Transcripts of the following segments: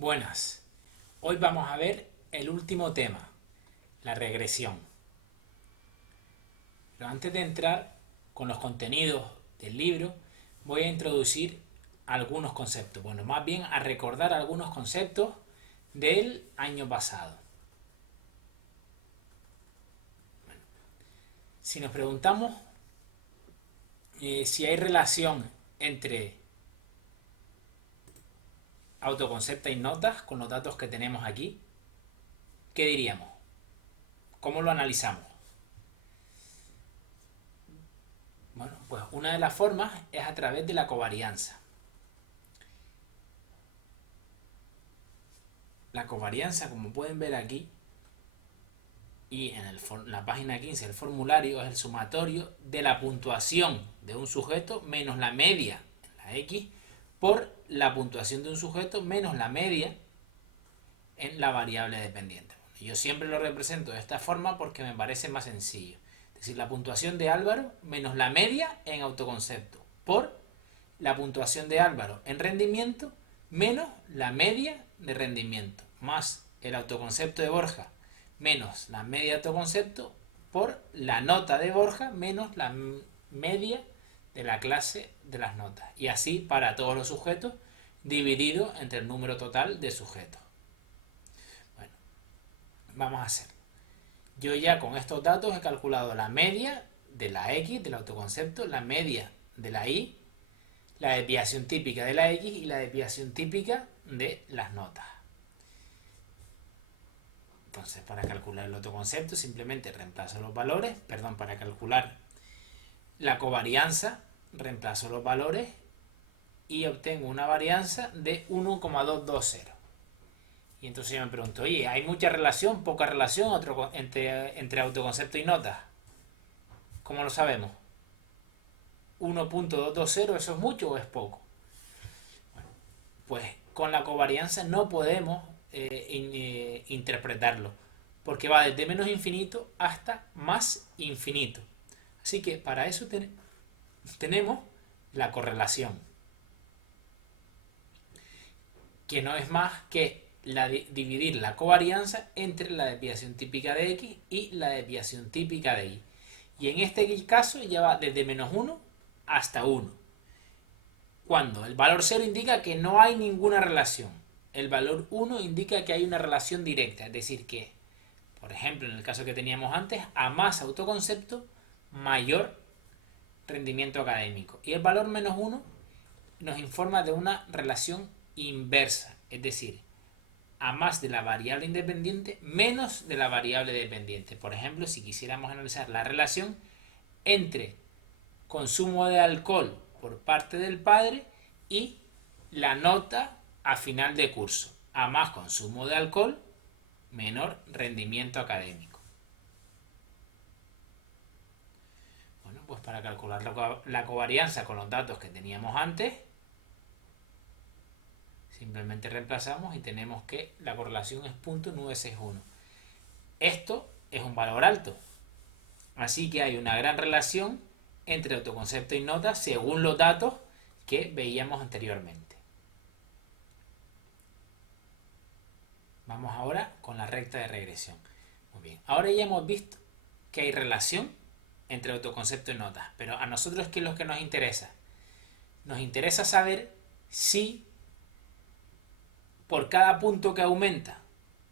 Buenas, hoy vamos a ver el último tema, la regresión. Pero antes de entrar con los contenidos del libro, voy a introducir algunos conceptos. Bueno, más bien a recordar algunos conceptos del año pasado. Si nos preguntamos si hay relación entre autoconcepto y notas con los datos que tenemos aquí, ¿qué diríamos? ¿Cómo lo analizamos? Bueno, pues una de las formas es a través de la covarianza. La covarianza, como pueden ver aquí, y en la página 15 el formulario, es el sumatorio de la puntuación de un sujeto menos la media en la X por la puntuación de un sujeto menos la media en la variable dependiente. Yo siempre lo represento de esta forma porque me parece más sencillo. Es decir, la puntuación de Álvaro menos la media en autoconcepto por la puntuación de Álvaro en rendimiento menos la media de rendimiento más el autoconcepto de Borja menos la media de autoconcepto por la nota de Borja menos la media de la clase de las notas. Y así para todos los sujetos dividido entre el número total de sujetos. Bueno, vamos a hacerlo. Yo ya con estos datos he calculado la media de la X, del autoconcepto, la media de la Y, la desviación típica de la X y la desviación típica de las notas. Entonces, para calcular el autoconcepto, simplemente reemplazo los valores, para calcular la covarianza, reemplazo los valores y obtengo una varianza de 1,220. Y entonces yo me pregunto, oye, ¿hay mucha relación, poca relación entre autoconcepto y notas? ¿Cómo lo sabemos? 1,220, ¿eso es mucho o es poco? Bueno, pues con la covarianza no podemos interpretarlo, porque va desde menos infinito hasta más infinito. Así que para eso tenemos la correlación, que no es más que dividir la covarianza entre la desviación típica de X y la desviación típica de Y. Y en este caso ya va desde menos 1 hasta 1. Cuando el valor 0 indica que no hay ninguna relación. El valor 1 indica que hay una relación directa. Es decir, que, por ejemplo, en el caso que teníamos antes, a más autoconcepto, mayor rendimiento académico. Y el valor menos 1 nos informa de una relación inversa. Es decir, a más de la variable independiente menos de la variable dependiente. Por ejemplo, si quisiéramos analizar la relación entre consumo de alcohol por parte del padre y la nota a final de curso. A más consumo de alcohol, menor rendimiento académico. Bueno, pues para calcular la covarianza con los datos que teníamos antes, simplemente reemplazamos y tenemos que la correlación es 0.961. Esto es un valor alto, así que hay una gran relación entre autoconcepto y nota según los datos que veíamos anteriormente. Vamos ahora con la recta de regresión. Muy bien, ahora ya hemos visto que hay relación entre autoconcepto y notas, pero a nosotros, ¿qué es lo que nos interesa? Nos interesa saber si por cada punto que aumenta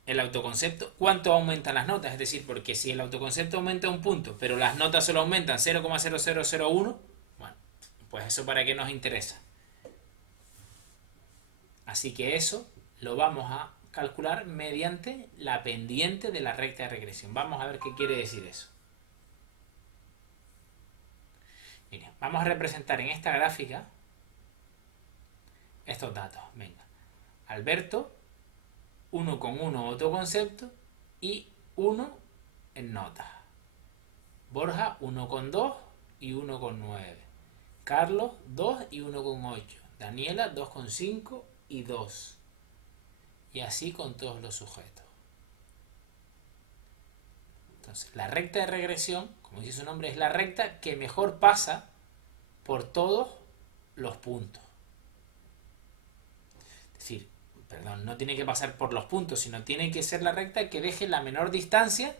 el autoconcepto, ¿cuánto aumentan las notas? Es decir, porque si el autoconcepto aumenta un punto, pero las notas solo aumentan 0,0001, bueno, pues eso para qué nos interesa. Así que eso lo vamos a calcular mediante la pendiente de la recta de regresión. Vamos a ver qué quiere decir eso. Miren, vamos a representar en esta gráfica estos datos. Venga, Alberto, 1,1 autoconcepto y 1 en notas. Borja, 1,2 y 1,9. Carlos, 2 y 1,8. Daniela, 2,5 y 2. Y así con todos los sujetos. Entonces, la recta de regresión, como dice su nombre, es la recta que mejor pasa por todos los puntos. Es decir, perdón, no tiene que pasar por los puntos, sino tiene que ser la recta que deje la menor distancia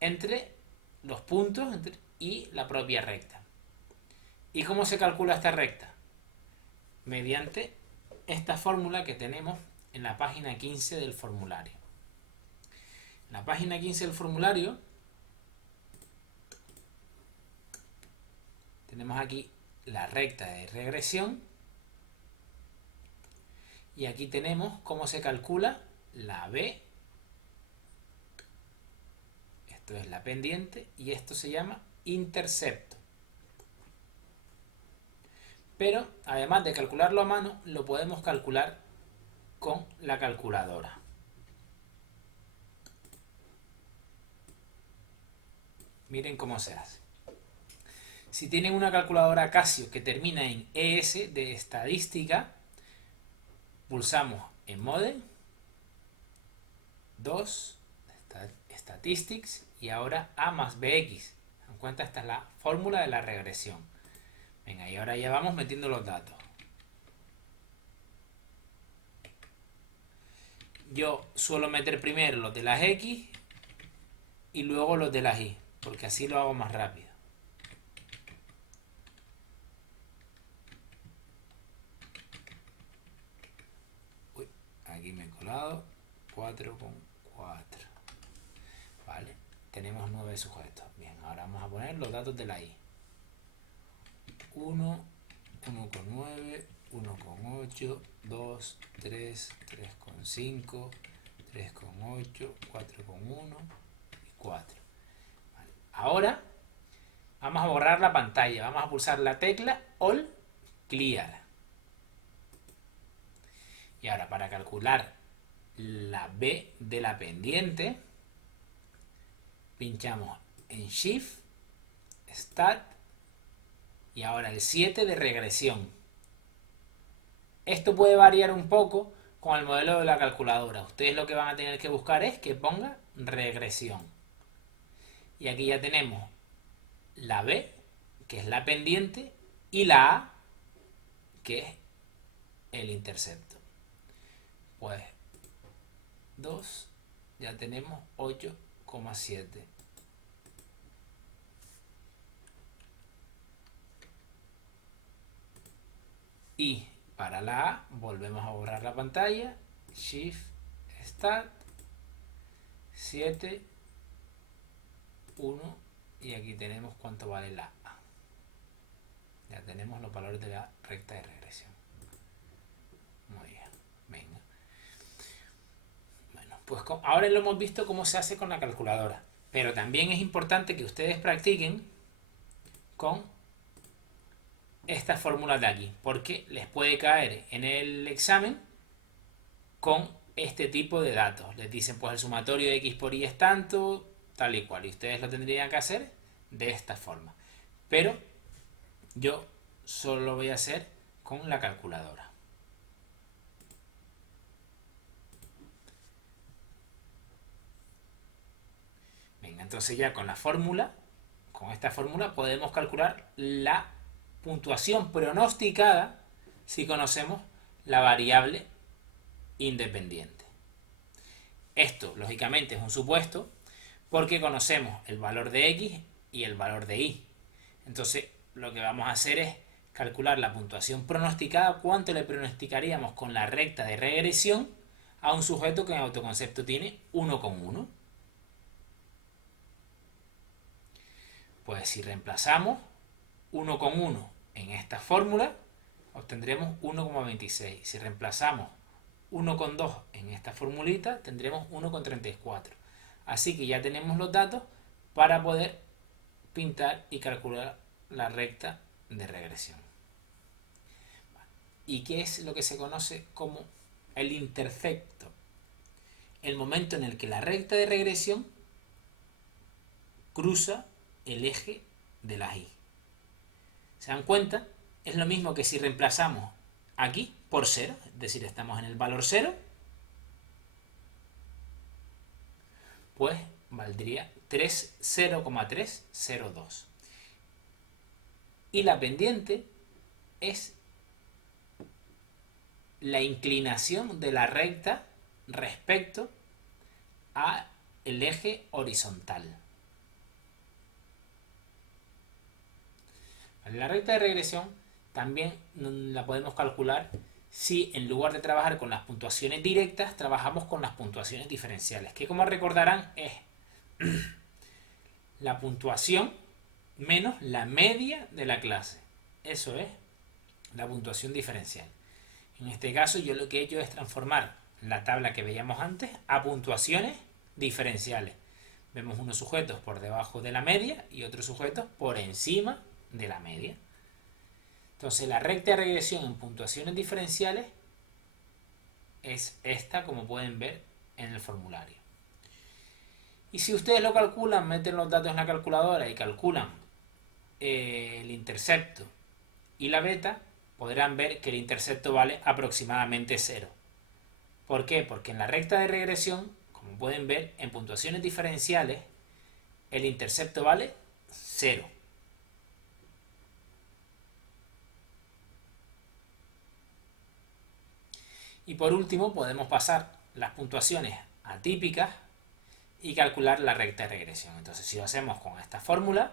entre los puntos y la propia recta. ¿Y cómo se calcula esta recta? Mediante esta fórmula que tenemos en la página 15 del formulario. En la página 15 del formulario tenemos aquí la recta de regresión y aquí tenemos cómo se calcula la B, esto es la pendiente y esto se llama intercepto. Pero además de calcularlo a mano, lo podemos calcular con la calculadora. Miren cómo se hace. Si tienen una calculadora Casio que termina en ES de estadística, pulsamos en Mode, 2, Statistics y ahora A más BX. En cuenta, esta es la fórmula de la regresión. Venga, y ahora ya vamos metiendo los datos. Yo suelo meter primero los de las X y luego los de las Y, porque así lo hago más rápido. Uy, aquí me he colado. 4 con 4. Vale, tenemos 9 sujetos. Bien, ahora vamos a poner los datos de la Y. 1, 1,9, 1,8, 2, 3, 3,5, 3,8, 4,1 y 4. Vale. Ahora vamos a borrar la pantalla. Vamos a pulsar la tecla All Clear. Y ahora para calcular la B de la pendiente, pinchamos en Shift, Start y ahora el 7 de regresión. Esto puede variar un poco con el modelo de la calculadora. Ustedes lo que van a tener que buscar es que ponga regresión. Y aquí ya tenemos la B, que es la pendiente, y la A, que es el intercepto. Pues 2, ya tenemos 8,7. Y para la A volvemos a borrar la pantalla, Shift, Start, 7, 1 y aquí tenemos cuánto vale la A. Ya tenemos los valores de la recta de regresión. Muy bien, venga. Bueno, pues ahora lo hemos visto cómo se hace con la calculadora, pero también es importante que ustedes practiquen con estas fórmulas de aquí, porque les puede caer en el examen con este tipo de datos. Les dicen, pues el sumatorio de X por Y es tanto, tal y cual, y ustedes lo tendrían que hacer de esta forma. Pero yo solo lo voy a hacer con la calculadora. Venga, entonces ya con la fórmula, con esta fórmula podemos calcular la puntuación pronosticada si conocemos la variable independiente. Esto, lógicamente, es un supuesto porque conocemos el valor de X y el valor de Y. Entonces, lo que vamos a hacer es calcular la puntuación pronosticada, cuánto le pronosticaríamos con la recta de regresión a un sujeto que en autoconcepto tiene 1,1. Pues si reemplazamos 1,1 en esta fórmula, obtendremos 1,26. Si reemplazamos 1,2 en esta formulita, tendremos 1,34. Así que ya tenemos los datos para poder pintar y calcular la recta de regresión. ¿Y qué es lo que se conoce como el intercepto? El momento en el que la recta de regresión cruza el eje de la Y. ¿Se dan cuenta? Es lo mismo que si reemplazamos aquí por 0, es decir, estamos en el valor 0, pues valdría 0,302. Y la pendiente es la inclinación de la recta respecto al eje horizontal. La recta de regresión también la podemos calcular si en lugar de trabajar con las puntuaciones directas, trabajamos con las puntuaciones diferenciales, que como recordarán es la puntuación menos la media de la clase. Eso es la puntuación diferencial. En este caso yo lo que he hecho es transformar la tabla que veíamos antes a puntuaciones diferenciales. Vemos unos sujetos por debajo de la media y otros sujetos por encima de la media. Entonces la recta de regresión en puntuaciones diferenciales es esta, como pueden ver en el formulario. Y si ustedes lo calculan, meten los datos en la calculadora y calculan el intercepto y la beta, podrán ver que el intercepto vale aproximadamente 0. ¿Por qué? Porque en la recta de regresión, como pueden ver, en puntuaciones diferenciales, el intercepto vale 0. Y por último, podemos pasar las puntuaciones atípicas y calcular la recta de regresión. Entonces, si lo hacemos con esta fórmula,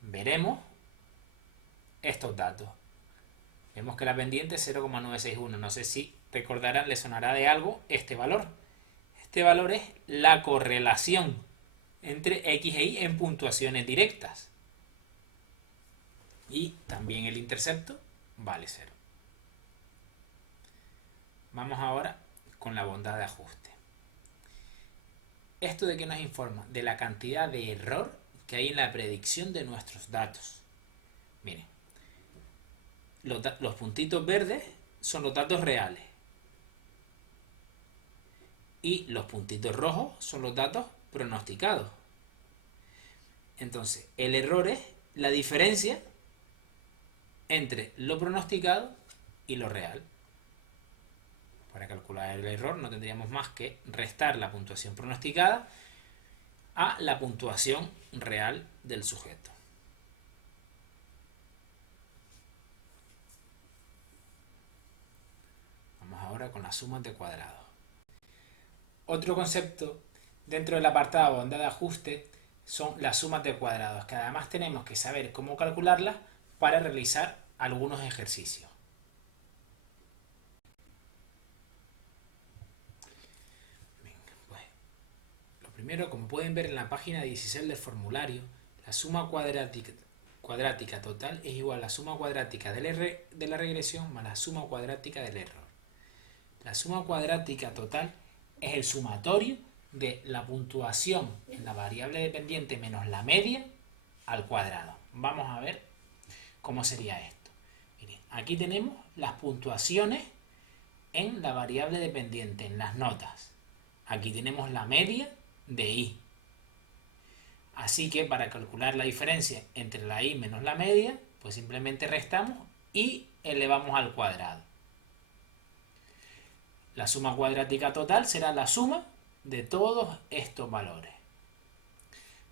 veremos estos datos. Vemos que la pendiente es 0,961. No sé si recordarán, le sonará de algo este valor. Este valor es la correlación entre X e Y en puntuaciones directas. Y también el intercepto vale 0. Vamos ahora con la bondad de ajuste. ¿Esto de qué nos informa? De la cantidad de error que hay en la predicción de nuestros datos. Miren, los puntitos verdes son los datos reales y los puntitos rojos son los datos pronosticados. Entonces, el error es la diferencia entre lo pronosticado y lo real. Para calcular el error no tendríamos más que restar la puntuación pronosticada a la puntuación real del sujeto. Vamos ahora con las sumas de cuadrados. Otro concepto dentro del apartado bondad de ajuste son las sumas de cuadrados, que además tenemos que saber cómo calcularlas para realizar algunos ejercicios. Primero, como pueden ver en la página 16 del formulario, la suma cuadrática total es igual a la suma cuadrática de la regresión más la suma cuadrática del error. La suma cuadrática total es el sumatorio de la puntuación en la variable dependiente menos la media al cuadrado. Vamos a ver cómo sería esto. Miren, aquí tenemos las puntuaciones en la variable dependiente, en las notas. Aquí tenemos la media de I. Así que para calcular la diferencia entre la I menos la media, pues simplemente restamos y elevamos al cuadrado. La suma cuadrática total será la suma de todos estos valores.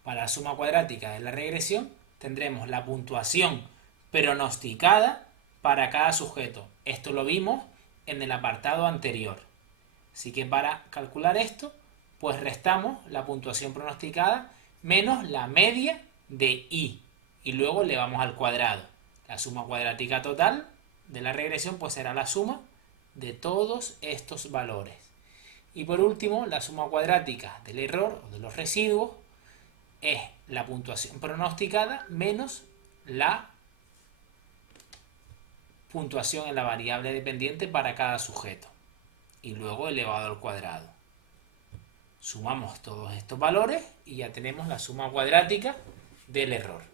Para la suma cuadrática de la regresión tendremos la puntuación pronosticada para cada sujeto. Esto lo vimos en el apartado anterior. Así que para calcular esto, pues restamos la puntuación pronosticada menos la media de I y luego elevamos al cuadrado. La suma cuadrática total de la regresión pues será la suma de todos estos valores. Y por último, la suma cuadrática del error o de los residuos es la puntuación pronosticada menos la puntuación en la variable dependiente para cada sujeto y luego elevado al cuadrado. Sumamos todos estos valores y ya tenemos la suma cuadrática del error.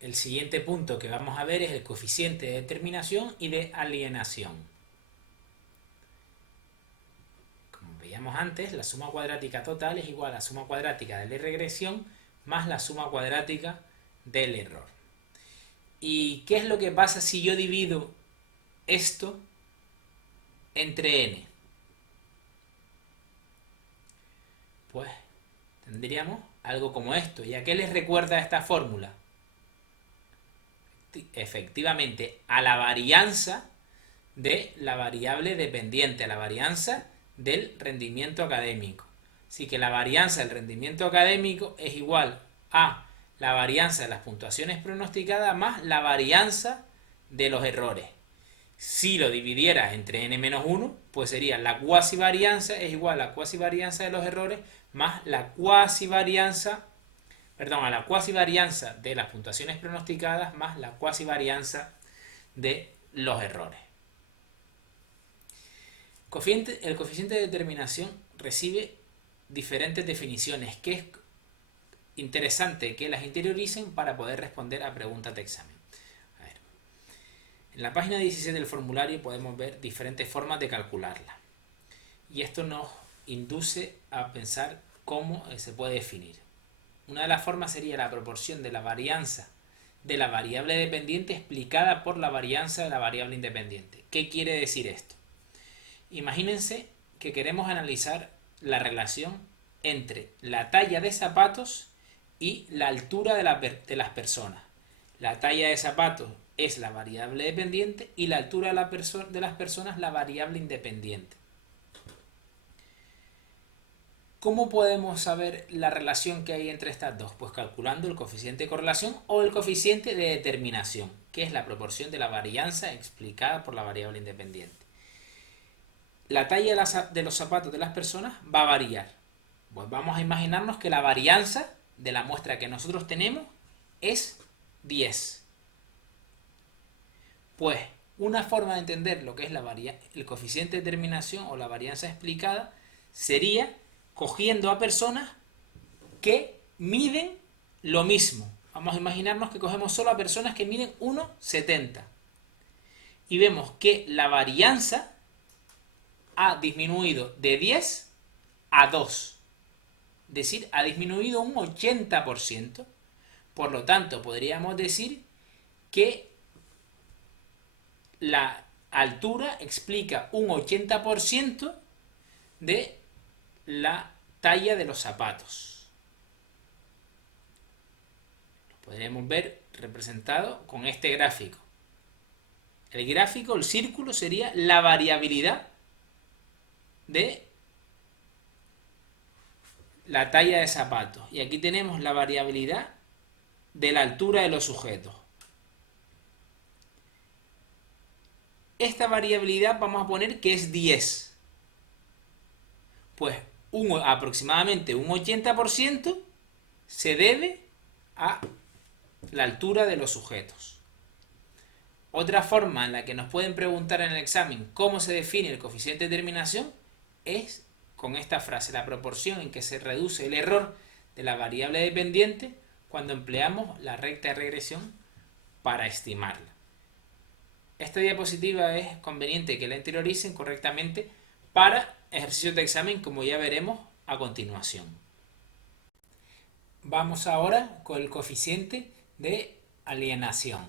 El siguiente punto que vamos a ver es el coeficiente de determinación y de alienación. Como veíamos antes, la suma cuadrática total es igual a la suma cuadrática de la regresión más la suma cuadrática del error. ¿Y qué es lo que pasa si yo divido esto entre n? Pues tendríamos algo como esto. ¿Y a qué les recuerda esta fórmula? efectivamente a la varianza de la variable dependiente, a la varianza del rendimiento académico. Así que la varianza del rendimiento académico es igual a la varianza de las puntuaciones pronosticadas más la varianza de los errores. Si lo dividieras entre n-1, pues sería la cuasivarianza es igual a la cuasivarianza de los errores más la cuasivarianza, a la cuasivarianza de las puntuaciones pronosticadas más la cuasivarianza de los errores. El coeficiente de determinación recibe diferentes definiciones que es interesante que las interioricen para poder responder a preguntas de examen. A ver. En la página 16 del formulario podemos ver diferentes formas de calcularla. Y esto nos induce a pensar cómo se puede definir. Una de las formas sería la proporción de la varianza de la variable dependiente explicada por la varianza de la variable independiente. ¿Qué quiere decir esto? Imagínense que queremos analizar la relación entre la talla de zapatos y la altura de las personas. La talla de zapatos es la variable dependiente y la altura de las personas la variable independiente. ¿Cómo podemos saber la relación que hay entre estas dos? Pues calculando el coeficiente de correlación o el coeficiente de determinación, que es la proporción de la varianza explicada por la variable independiente. La talla de los zapatos de las personas va a variar. Pues vamos a imaginarnos que la varianza de la muestra que nosotros tenemos es 10. Pues una forma de entender lo que es el coeficiente de determinación o la varianza explicada sería cogiendo a personas que miden lo mismo. Vamos a imaginarnos que cogemos solo a personas que miden 1,70 y vemos que la varianza ha disminuido de 10 a 2. Es decir, ha disminuido un 80%. Por lo tanto, podríamos decir que la altura explica un 80% de la talla de los zapatos. Lo podremos ver representado con este gráfico. El gráfico, el círculo, sería la variabilidad de la talla de zapatos. Y aquí tenemos la variabilidad de la altura de los sujetos. Esta variabilidad vamos a poner que es 10. Pues aproximadamente un 80% se debe a la altura de los sujetos. Otra forma en la que nos pueden preguntar en el examen cómo se define el coeficiente de determinación es con esta frase: la proporción en que se reduce el error de la variable dependiente cuando empleamos la recta de regresión para estimarla. Esta diapositiva es conveniente que la interioricen correctamente para ejercicios de examen, como ya veremos a continuación. Vamos ahora con el coeficiente de alienación.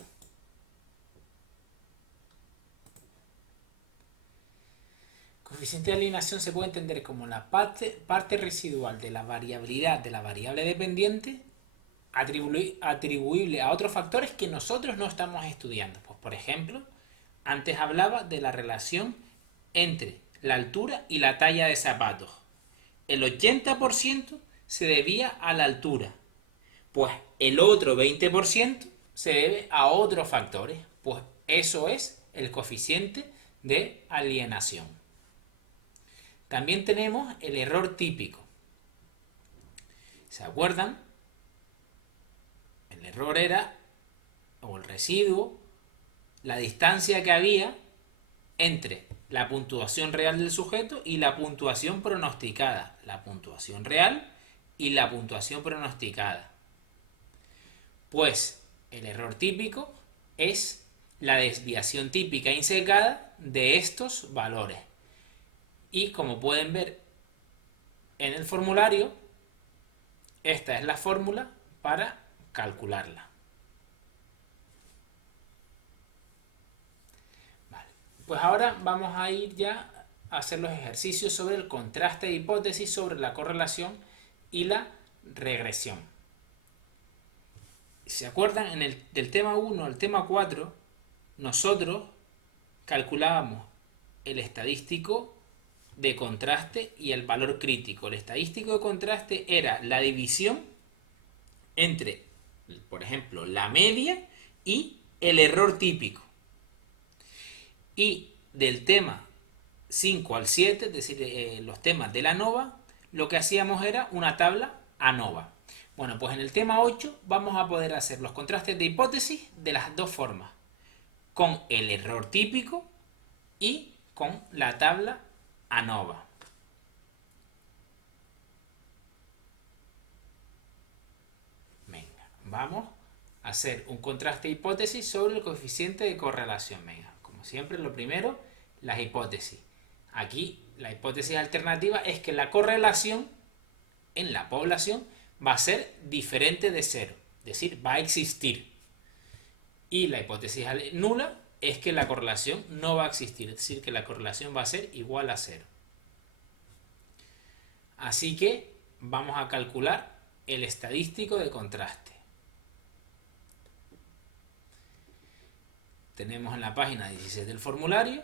El coeficiente de alienación se puede entender como la parte residual de la variabilidad de la variable dependiente atribuible a otros factores que nosotros no estamos estudiando. Pues, por ejemplo, antes hablaba de la relación entre la altura y la talla de zapatos. El 80% se debía a la altura. Pues el otro 20% se debe a otros factores. Pues eso es el coeficiente de alienación. También tenemos el error típico. ¿Se acuerdan? El error era, o el residuo, la distancia que había entre la puntuación real del sujeto y la puntuación pronosticada. La puntuación real y la puntuación pronosticada. Pues el error típico es la desviación típica insecada de estos valores. Y como pueden ver en el formulario, esta es la fórmula para calcularla. Vale. Pues ahora vamos a ir ya a hacer los ejercicios sobre el contraste de hipótesis, sobre la correlación y la regresión. si se acuerdan, del tema 1 al tema 4, nosotros calculábamos el estadístico de contraste y el valor crítico. El estadístico de contraste era la división entre, por ejemplo, la media y el error típico. Y del tema 5 al 7, es decir, los temas de la ANOVA, lo que hacíamos era una tabla ANOVA. Bueno, pues en el tema 8 vamos a poder hacer los contrastes de hipótesis de las dos formas, con el error típico y con la tabla ANOVA. Venga, vamos a hacer un contraste de hipótesis sobre el coeficiente de correlación. Venga, como siempre, lo primero, las hipótesis. Aquí la hipótesis alternativa es que la correlación en la población va a ser diferente de cero, es decir, va a existir. Y la hipótesis nula es que la correlación no va a existir, es decir, que la correlación va a ser igual a cero. Así que vamos a calcular el estadístico de contraste. Tenemos en la página 16 del formulario,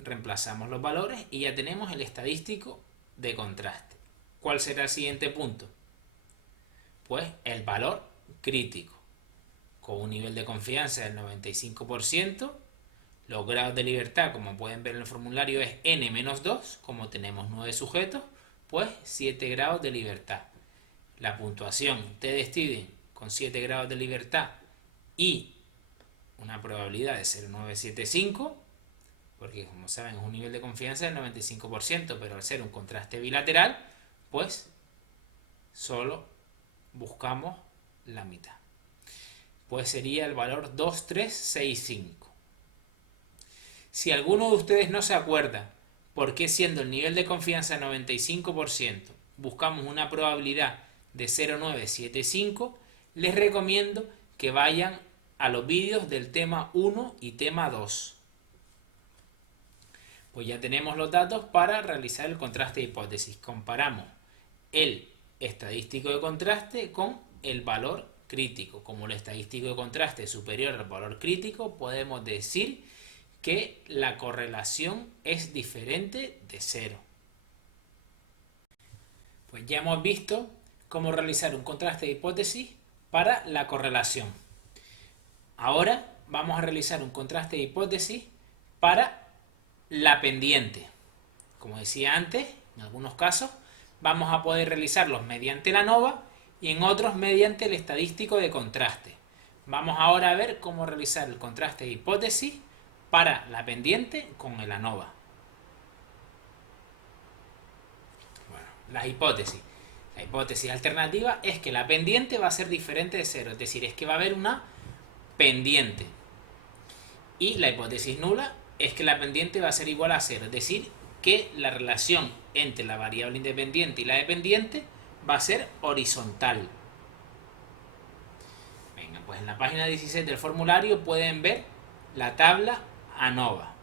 reemplazamos los valores y ya tenemos el estadístico de contraste. ¿Cuál será el siguiente punto? Pues el valor crítico, con un nivel de confianza del 95%. Los grados de libertad, como pueden ver en el formulario, es n-2, como tenemos 9 sujetos, pues 7 grados de libertad. La puntuación T-de con 7 grados de libertad y una probabilidad de 0,975, porque como saben es un nivel de confianza del 95%, pero al ser un contraste bilateral, pues solo buscamos la mitad. Pues sería el valor 2365. Si alguno de ustedes no se acuerda por qué, siendo el nivel de confianza 95%, buscamos una probabilidad de 0,975, les recomiendo que vayan a los vídeos del tema 1 y tema 2. Pues ya tenemos los datos para realizar el contraste de hipótesis. Comparamos el estadístico de contraste con el valor crítico. Como el estadístico de contraste es superior al valor crítico, podemos decir que la correlación es diferente de cero. Pues ya hemos visto cómo realizar un contraste de hipótesis para la correlación. Ahora vamos a realizar un contraste de hipótesis para la pendiente. Como decía antes, en algunos casos vamos a poder realizarlos mediante la ANOVA y en otros mediante el estadístico de contraste. Vamos ahora a ver cómo realizar el contraste de hipótesis para la pendiente con el ANOVA. Bueno, las hipótesis. La hipótesis alternativa es que la pendiente va a ser diferente de cero, es decir, es que va a haber una pendiente. Y la hipótesis nula es que la pendiente va a ser igual a cero, es decir, que la relación entre la variable independiente y la dependiente va a ser horizontal. Venga, pues en la página 16 del formulario pueden ver la tabla ANOVA,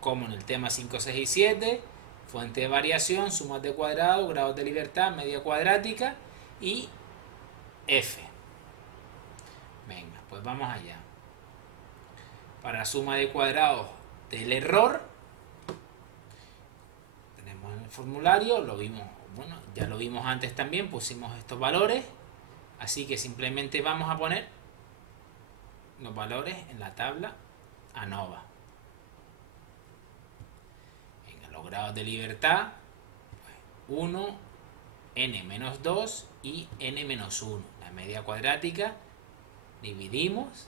como en el tema 5, 6 y 7, fuente de variación, sumas de cuadrado, grados de libertad, media cuadrática y F. Venga, pues vamos allá. Para suma de cuadrados del error, tenemos en el formulario, lo vimos, bueno, ya lo vimos antes también, pusimos estos valores, así que simplemente vamos a poner los valores en la tabla ANOVA. Venga, los grados de libertad, 1, n-2 y n-1. La media cuadrática dividimos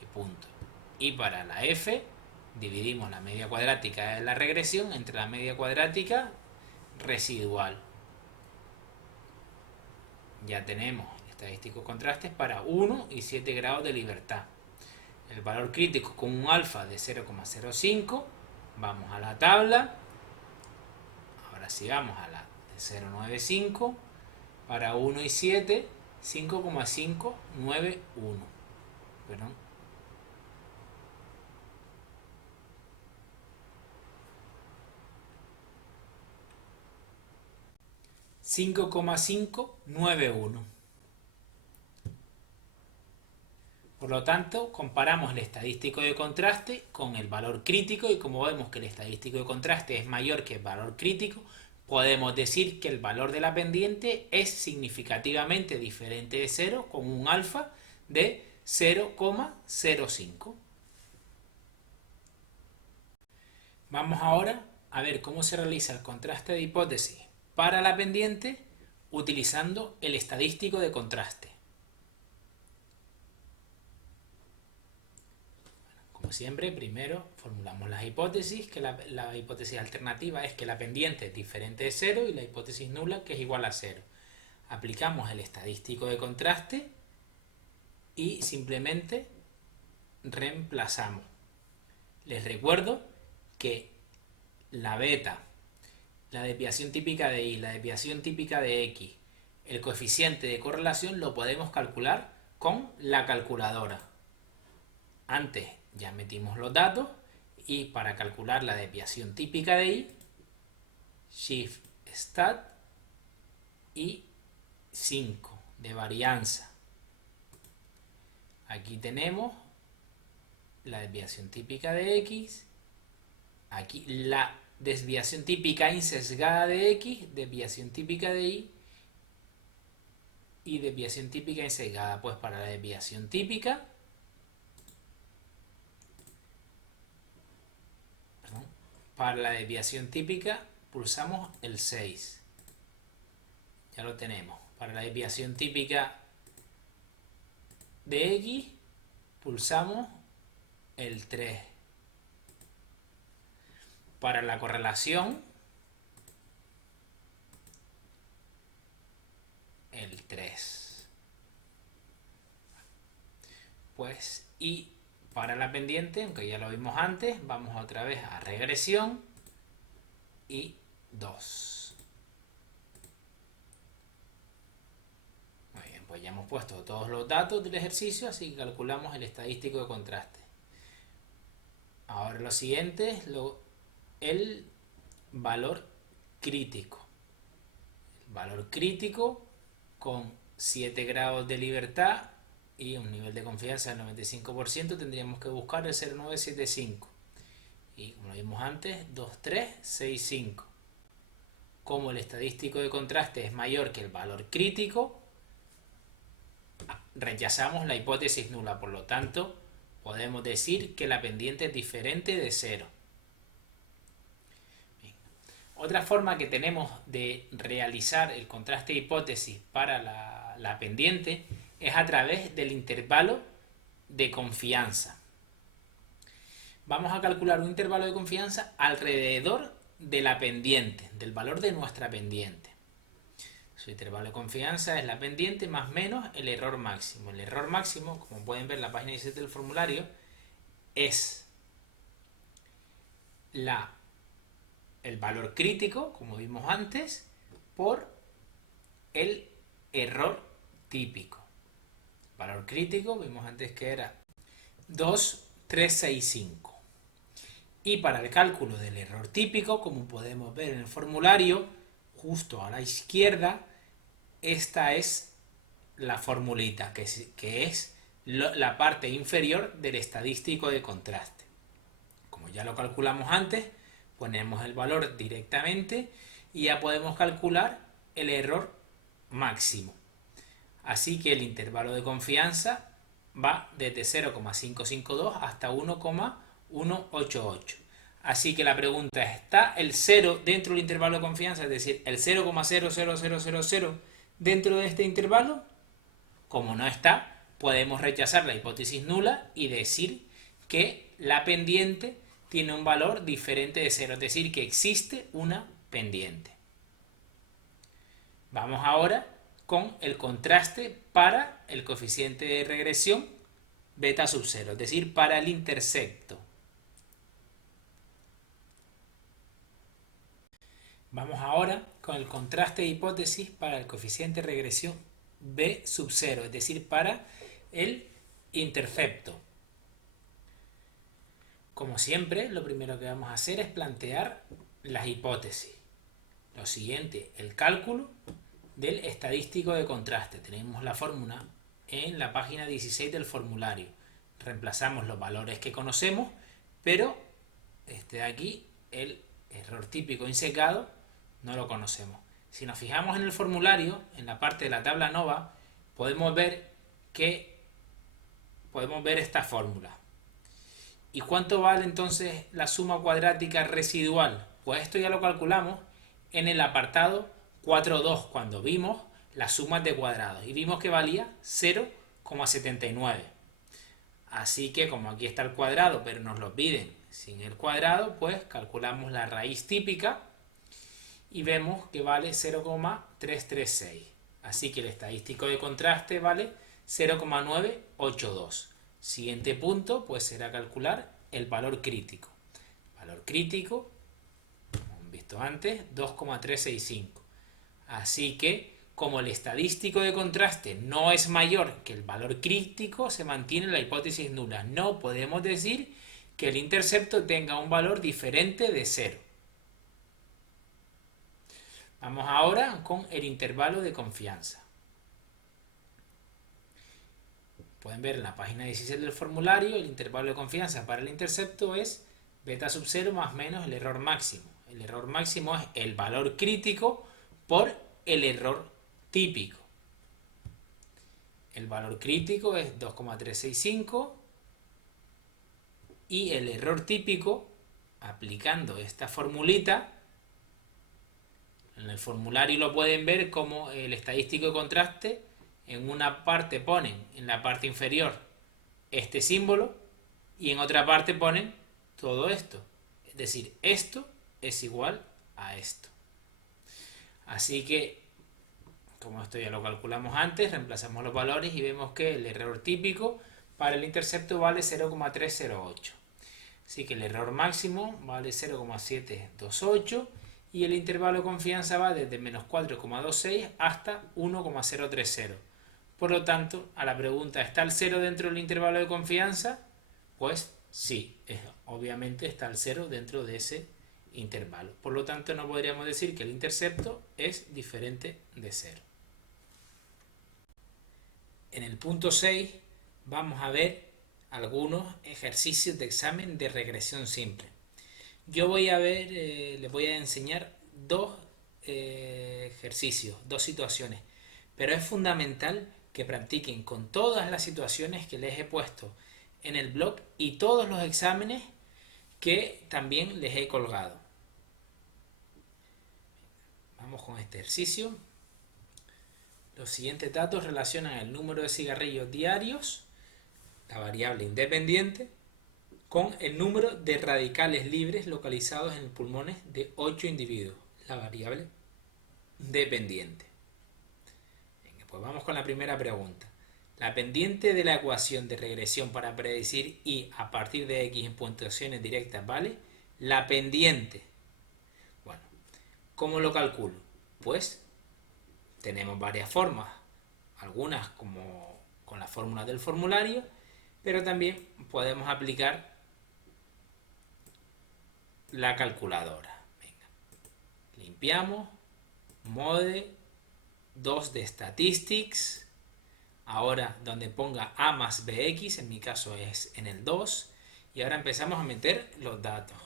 y punto. Y para la f dividimos la media cuadrática de la regresión entre la media cuadrática residual. Ya tenemos estadísticos contrastes para 1 y 7 grados de libertad. El valor crítico con un alfa de 0,05. Vamos a la tabla. Ahora sí vamos a la de 0,95. Para 1 y 7, 5,591. Perdón. $5,591. Por lo tanto, comparamos el estadístico de contraste con el valor crítico y como vemos que el estadístico de contraste es mayor que el valor crítico, podemos decir que el valor de la pendiente es significativamente diferente de 0 con un alfa de 0,05. Vamos ahora a ver cómo se realiza el contraste de hipótesis para la pendiente utilizando el estadístico de contraste. Como siempre, primero formulamos las hipótesis, que la hipótesis alternativa es que la pendiente es diferente de 0 y la hipótesis nula que es igual a 0. Aplicamos el estadístico de contraste y simplemente reemplazamos. Les recuerdo que la beta, la desviación típica de y, la desviación típica de x, el coeficiente de correlación lo podemos calcular con la calculadora. Antes ya metimos los datos y para calcular la desviación típica de y, shift stat y 5 de varianza. Aquí tenemos la desviación típica de x, aquí la desviación típica insesgada de x, desviación típica de y desviación típica insesgada. Pues para la desviación típica, para la desviación típica pulsamos el 6. Ya lo tenemos. Para la desviación típica de x pulsamos el 3. Para la correlación, el 3. Pues, y para la pendiente, aunque ya lo vimos antes, vamos otra vez a regresión y 2. Muy bien, pues ya hemos puesto todos los datos del ejercicio, así que calculamos el estadístico de contraste. Ahora lo siguiente es el valor crítico. El valor crítico con 7 grados de libertad y un nivel de confianza del 95%, tendríamos que buscar el 0,975. Y como lo vimos antes, 2,365. Como el estadístico de contraste es mayor que el valor crítico, rechazamos la hipótesis nula. Por lo tanto, podemos decir que la pendiente es diferente de 0. Otra forma que tenemos de realizar el contraste de hipótesis para la pendiente es a través del intervalo de confianza. Vamos a calcular un intervalo de confianza alrededor de la pendiente, del valor de nuestra pendiente. Su intervalo de confianza es la pendiente más menos el error máximo. El error máximo, como pueden ver en la página 17 del formulario, es el valor crítico, como vimos antes, por el error típico. El valor crítico, vimos antes que era 2,365. Y para el cálculo del error típico, como podemos ver en el formulario, justo a la izquierda, esta es la formulita, que es la parte inferior del estadístico de contraste. Como ya lo calculamos antes, ponemos el valor directamente y ya podemos calcular el error máximo. Así que el intervalo de confianza va desde 0,552 hasta 1,188. Así que la pregunta es, ¿está el 0 dentro del intervalo de confianza? Es decir, el 0,00000 dentro de este intervalo. Como no está, podemos rechazar la hipótesis nula y decir que la pendiente tiene un valor diferente de 0, es decir, que existe una pendiente. Vamos ahora con el contraste para el coeficiente de regresión beta sub 0, es decir, para el intersecto. Vamos ahora con el contraste de hipótesis para el coeficiente de regresión b sub 0, es decir, para el intercepto. Como siempre, lo primero que vamos a hacer es plantear las hipótesis. Lo siguiente, el cálculo del estadístico de contraste. Tenemos la fórmula en la página 16 del formulario. Reemplazamos los valores que conocemos, pero aquí el error típico insecado no lo conocemos. Si nos fijamos en el formulario, en la parte de la tabla nova, podemos ver esta fórmula. ¿Y cuánto vale entonces la suma cuadrática residual? Pues esto ya lo calculamos en el apartado 4.2, cuando vimos las sumas de cuadrados y vimos que valía 0,79. Así que como aquí está el cuadrado, pero nos lo piden sin el cuadrado, pues calculamos la raíz típica y vemos que vale 0,336. Así que el estadístico de contraste vale 0,982. Siguiente punto, pues será calcular el valor crítico. Valor crítico, como hemos visto antes, 2,365. Así que, como el estadístico de contraste no es mayor que el valor crítico, se mantiene la hipótesis nula. No podemos decir que el intercepto tenga un valor diferente de 0. Vamos ahora con el intervalo de confianza. Pueden ver en la página 16 del formulario, el intervalo de confianza para el intercepto es beta sub 0 más menos el error máximo. El error máximo es el valor crítico por el error típico. El valor crítico es 2,365 y el error típico, aplicando esta formulita, en el formulario lo pueden ver como el estadístico de contraste. En una parte ponen, en la parte inferior, este símbolo y en otra parte ponen todo esto. Es decir, esto es igual a esto. Así que, como esto ya lo calculamos antes, reemplazamos los valores y vemos que el error típico para el intercepto vale 0,308. Así que el error máximo vale 0,728 y el intervalo de confianza va desde menos 4,26 hasta 1,030. Por lo tanto, a la pregunta ¿está el 0 dentro del intervalo de confianza? Pues sí, obviamente está el 0 dentro de ese intervalo. Por lo tanto, no podríamos decir que el intercepto es diferente de 0. En el punto 6 vamos a ver algunos ejercicios de examen de regresión simple. Yo les voy a enseñar dos ejercicios, dos situaciones, pero es fundamental que practiquen con todas las situaciones que les he puesto en el blog y todos los exámenes que también les he colgado. Vamos con este ejercicio. Los siguientes datos relacionan el número de cigarrillos diarios, la variable independiente, con el número de radicales libres localizados en los pulmones de 8 individuos, la variable dependiente. Venga, pues vamos con la primera pregunta. La pendiente de la ecuación de regresión para predecir y a partir de x en puntuaciones directas vale la pendiente. Bueno, ¿cómo lo calculo? Pues tenemos varias formas, algunas como con la fórmula del formulario, pero también podemos aplicar la calculadora. Venga. Limpiamos, mode, 2 de statistics, ahora donde ponga a más bx, en mi caso es en el 2, y ahora empezamos a meter los datos.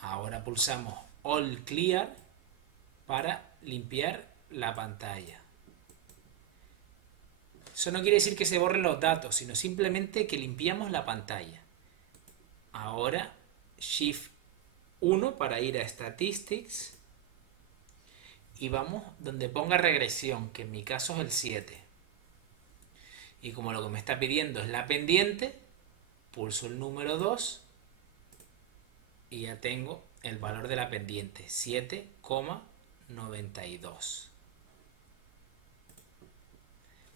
Ahora pulsamos All Clear para limpiar la pantalla. Eso no quiere decir que se borren los datos, sino simplemente que limpiamos la pantalla. Ahora Shift 1 para ir a Statistics y vamos donde ponga regresión, que en mi caso es el 7. Y como lo que me está pidiendo es la pendiente, pulso el número 2 y ya tengo el valor de la pendiente, 7,92.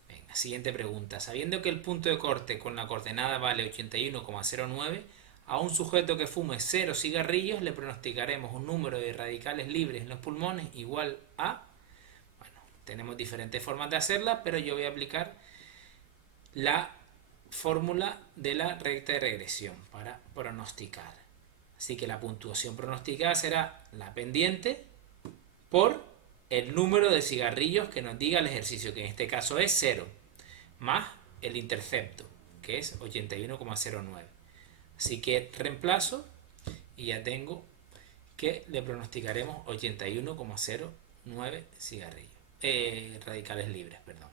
Venga, siguiente pregunta. Sabiendo que el punto de corte con la coordenada vale 81,09, a un sujeto que fume 0 cigarrillos le pronosticaremos un número de radicales libres en los pulmones igual a... Bueno, tenemos diferentes formas de hacerla, pero yo voy a aplicar la fórmula de la recta de regresión para pronosticar. Así que la puntuación pronosticada será la pendiente por el número de cigarrillos que nos diga el ejercicio, que en este caso es 0, más el intercepto, que es 81,09. Así que reemplazo y ya tengo que le pronosticaremos 81,09 cigarrillos, radicales libres, perdón.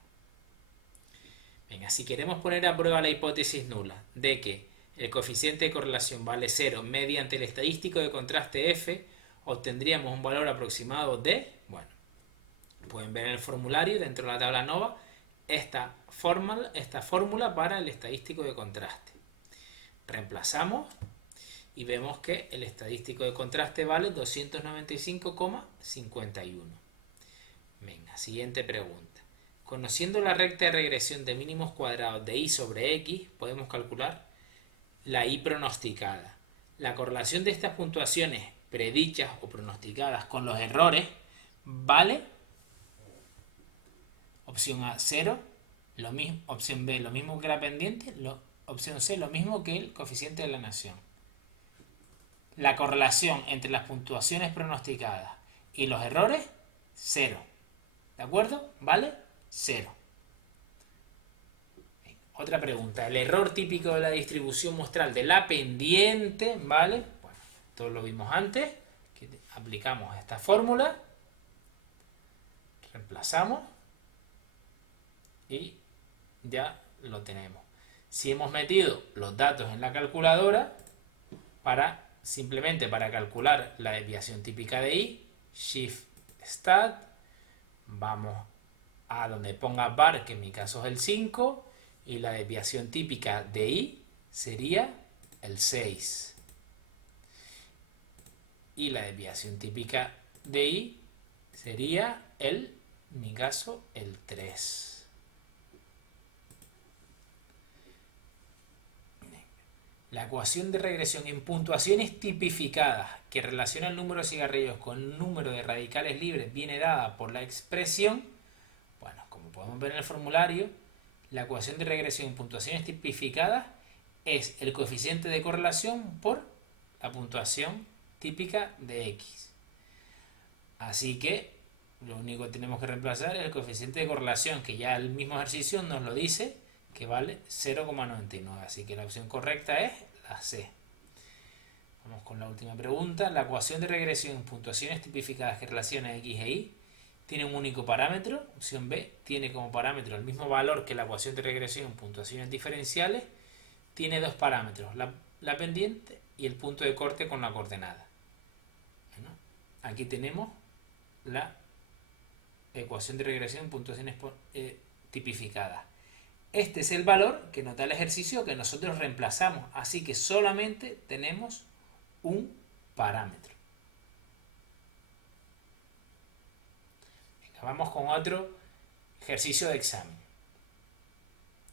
Venga, si queremos poner a prueba la hipótesis nula de que el coeficiente de correlación vale 0 mediante el estadístico de contraste F, obtendríamos un valor aproximado de, bueno, pueden ver en el formulario dentro de la tabla NOVA esta fórmula para el estadístico de contraste. Reemplazamos y vemos que el estadístico de contraste vale 295,51. Venga, siguiente pregunta. Conociendo la recta de regresión de mínimos cuadrados de y sobre x, podemos calcular la y pronosticada. La correlación de estas puntuaciones predichas o pronosticadas con los errores vale opción A 0, lo mismo, opción B lo mismo que la pendiente, opción C lo mismo que el coeficiente de la nación. La correlación entre las puntuaciones pronosticadas y los errores, 0. ¿De acuerdo? ¿Vale? 0. Otra pregunta. El error típico de la distribución muestral de la pendiente, ¿vale? Bueno, esto lo vimos antes. Que aplicamos esta fórmula. Reemplazamos. Y ya lo tenemos. Si hemos metido los datos en la calculadora, simplemente para calcular la desviación típica de y, Shift Stat, vamos a donde ponga bar, que en mi caso es el 5, y la desviación típica de y sería el 6. Y la desviación típica de y sería en mi caso, el 3. La ecuación de regresión en puntuaciones tipificadas que relaciona el número de cigarrillos con el número de radicales libres viene dada por la expresión, bueno, como podemos ver en el formulario, la ecuación de regresión en puntuaciones tipificadas es el coeficiente de correlación por la puntuación típica de x. Así que lo único que tenemos que reemplazar es el coeficiente de correlación, que ya el mismo ejercicio nos lo dice, que vale 0,99. Así que la opción correcta es la C. Vamos con la última pregunta. La ecuación de regresión en puntuaciones tipificadas que relaciona x e y tiene un único parámetro. Opción B tiene como parámetro el mismo valor que la ecuación de regresión en puntuaciones diferenciales. Tiene dos parámetros, la pendiente y el punto de corte con la coordenada. Bueno, aquí tenemos la ecuación de regresión en puntuaciones tipificadas. Este es el valor que nos da el ejercicio que nosotros reemplazamos, así que solamente tenemos un parámetro. Venga, vamos con otro ejercicio de examen.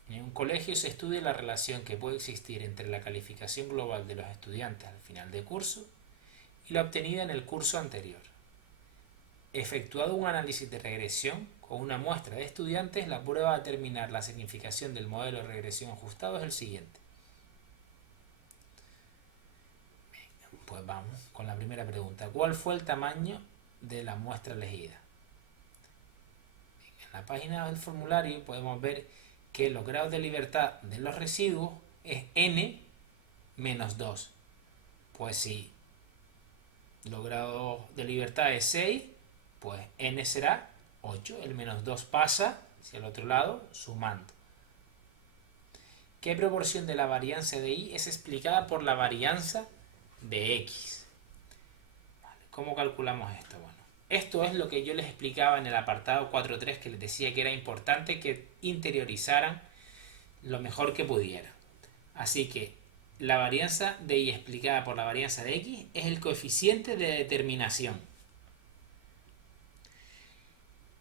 En un colegio se estudia la relación que puede existir entre la calificación global de los estudiantes al final de curso y la obtenida en el curso anterior. Efectuado un análisis de regresión con una muestra de estudiantes, la prueba a determinar la significación del modelo de regresión ajustado es el siguiente. Pues vamos con la primera pregunta. ¿Cuál fue el tamaño de la muestra elegida? En la página del formulario podemos ver que los grados de libertad de los residuos es n menos 2. Pues si los grados de libertad es 6, pues n será 8. El menos 2 pasa hacia el otro lado sumando. ¿Qué proporción de la varianza de y es explicada por la varianza de x? Vale, ¿cómo calculamos esto? Bueno, esto es lo que yo les explicaba en el apartado 4.3, que les decía que era importante que interiorizaran lo mejor que pudieran. Así que la varianza de y explicada por la varianza de x es el coeficiente de determinación.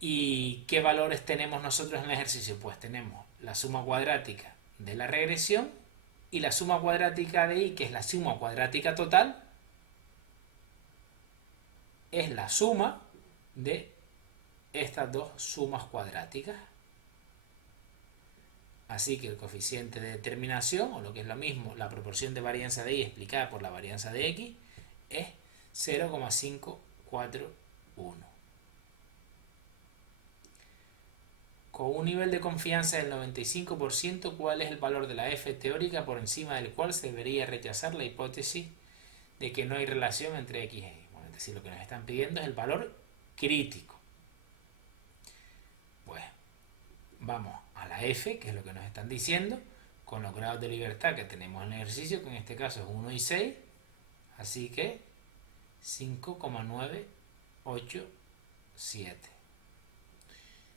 ¿Y qué valores tenemos nosotros en el ejercicio? Pues tenemos la suma cuadrática de la regresión y la suma cuadrática de y, que es la suma cuadrática total, es la suma de estas dos sumas cuadráticas. Así que el coeficiente de determinación, o lo que es lo mismo, la proporción de varianza de y explicada por la varianza de x, es 0,541. Con un nivel de confianza del 95%, ¿cuál es el valor de la f teórica por encima del cual se debería rechazar la hipótesis de que no hay relación entre x y y? Bueno, es decir, lo que nos están pidiendo es el valor crítico. Pues vamos a la f, que es lo que nos están diciendo, con los grados de libertad que tenemos en el ejercicio, que en este caso es 1 y 6, así que 5,987.